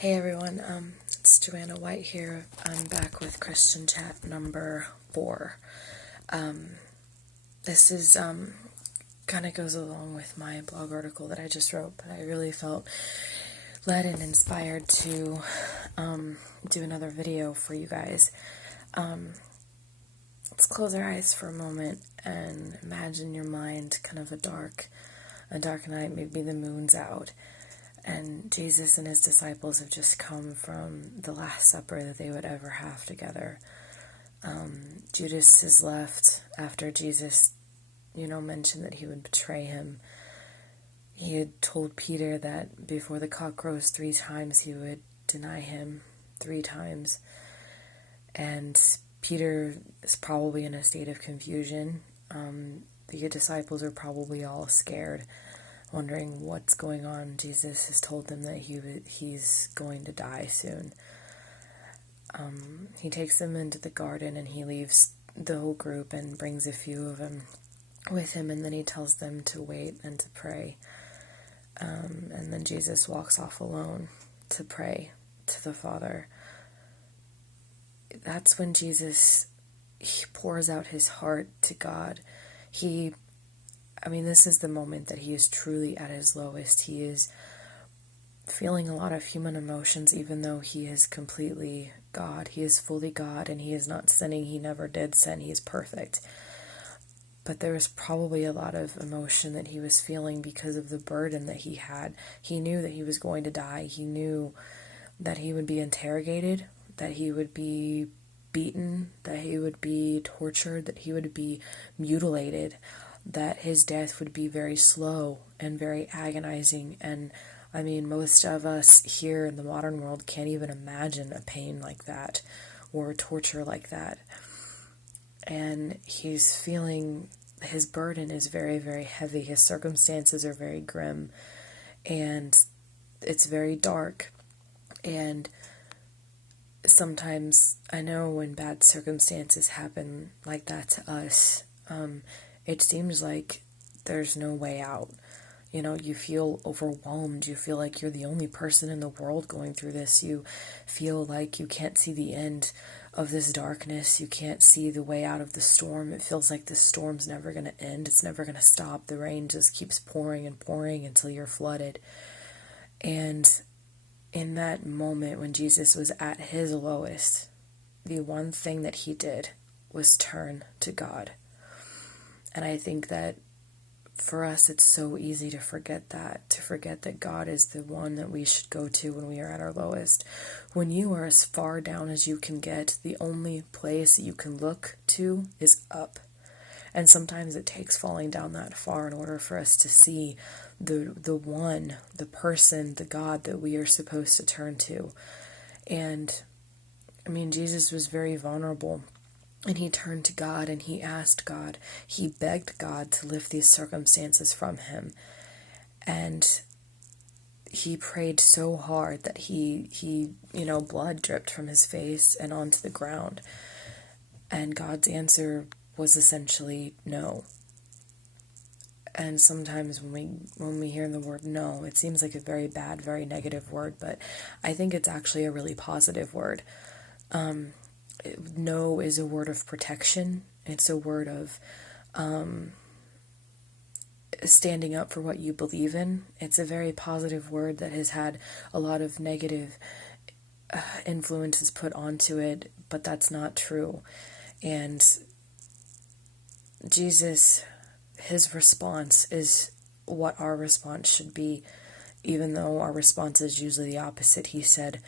Hey everyone, it's Joanna White here. I'm back with Christian Chat number 4. This is kind of goes along with my blog article that I just wrote, but I really felt led and inspired to do another video for you guys. Let's close our eyes for a moment and imagine your mind kind of a dark night, maybe the moon's out. And Jesus and his disciples have just come from the Last Supper that they would ever have together. Judas is left after Jesus, mentioned that he would betray him. He had told Peter that before the cock crows 3 times, he would deny him 3 times. And Peter is probably in a state of confusion. The disciples are probably all scared, wondering what's going on. Jesus has told them that he's going to die soon. He takes them into the garden and he leaves the whole group and brings a few of them with him, and then he tells them to wait and to pray. And then Jesus walks off alone to pray to the Father. That's when he pours out his heart to God. This is the moment that he is truly at his lowest. He is feeling a lot of human emotions, even though he is completely God. He is fully God, and he is not sinning. He never did sin. He is perfect. But there was probably a lot of emotion that he was feeling because of the burden that he had. He knew that he was going to die. He knew that he would be interrogated, that he would be beaten, that he would be tortured, that he would be mutilated, that his death would be very slow and very agonizing. And most of us here in the modern world can't even imagine a pain like that or torture like that. And he's feeling his burden is very, very heavy. His circumstances are very grim, and it's very dark. And sometimes, I know when bad circumstances happen like that to us, it seems like there's no way out. You feel overwhelmed. You feel like you're the only person in the world going through this. You feel like you can't see the end of this darkness. You can't see the way out of the storm. It feels like the storm's never going to end. It's never going to stop. The rain just keeps pouring and pouring until you're flooded. And in that moment when Jesus was at his lowest, the one thing that he did was turn to God. And I think that for us, it's so easy to forget that God is the one that we should go to when we are at our lowest. When you are as far down as you can get, the only place that you can look to is up. And sometimes it takes falling down that far in order for us to see the one, the person, the God that we are supposed to turn to. And Jesus was very vulnerable. And he turned to God and he asked God, he begged God to lift these circumstances from him. And he prayed so hard that he blood dripped from his face and onto the ground. And God's answer was essentially no. And sometimes when we hear the word no, it seems like a very bad, very negative word, but I think it's actually a really positive word. No is a word of protection. It's a word of standing up for what you believe in. It's a very positive word that has had a lot of negative influences put onto it, but that's not true. And Jesus, his response is what our response should be, even though our response is usually the opposite. He said,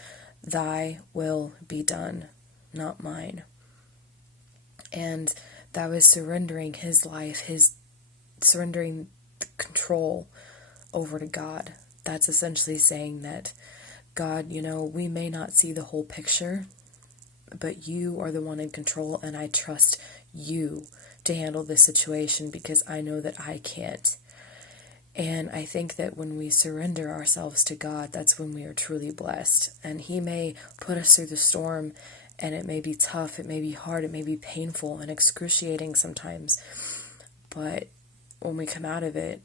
"Thy will be done, not mine." And that was surrendering his life, surrendering the control over to God. That's essentially saying that, God, we may not see the whole picture, but you are the one in control, and I trust you to handle this situation because I know that I can't. And I think that when we surrender ourselves to God, that's when we are truly blessed. And he may put us through the storm, and it may be tough, it may be hard, it may be painful and excruciating sometimes. But when we come out of it,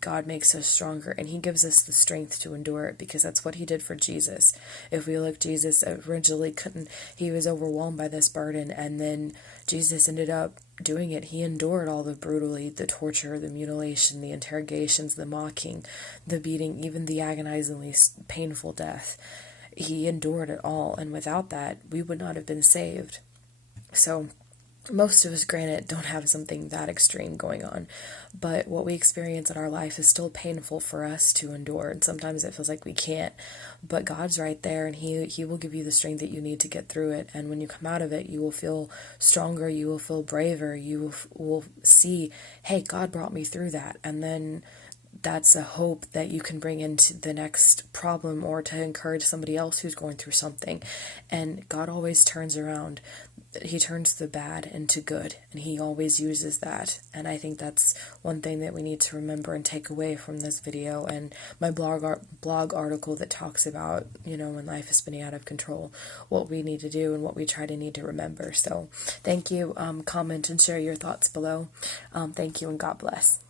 God makes us stronger, and he gives us the strength to endure it, because that's what he did for Jesus. If we look, Jesus originally couldn't, he was overwhelmed by this burden, and then Jesus ended up doing it. He endured all the brutally, the torture, the mutilation, the interrogations, the mocking, the beating, even the agonizingly painful death. He endured it all, and without that, we would not have been saved. So most of us, granted, don't have something that extreme going on, but what we experience in our life is still painful for us to endure, and sometimes it feels like we can't, but God's right there, and he will give you the strength that you need to get through it, and when you come out of it, you will feel stronger, you will feel braver, you will see, hey, God brought me through that, and then that's a hope that you can bring into the next problem, or to encourage somebody else who's going through something. And God always turns around. He turns the bad into good, and he always uses that. And I think that's one thing that we need to remember and take away from this video and my blog article that talks about, when life is spinning out of control, what we need to do and what we need to remember. So thank you. Comment and share your thoughts below. Thank you, and God bless.